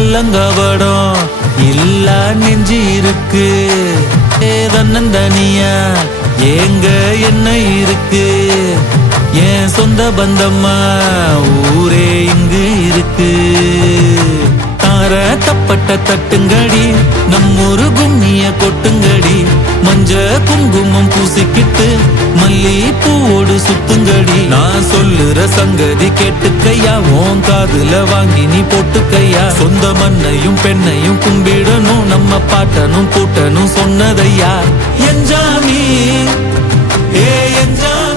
கல்லங்கவடம் இல்ல நெஞ்சு இருக்கு. தன்னந்தனியா ஏங்க என்ன இருக்கு. என் சொந்த பந்தம்மா ஊரே இங்கு இருக்கு. தார தப்பட்ட தட்டுங்கடி நம்மொரு கும்மிய கொட்டுங்கடி. மஞ்ச குங்குமம் பூசிக்கிட்டு மல்லி பூவோடு சுத்துங்கடி. நான் சொல்லுற சங்கதி கேட்டுக்கையா, உன் காதுல வாங்கி நீ போட்டுக்கையா. சொந்த மண்ணையும் பெண்ணையும் கும்பிடணும், நம்ம பாட்டனும் பூட்டனும் சொன்னதையா. எஞ்சாமி ஏ எஞ்சாமி.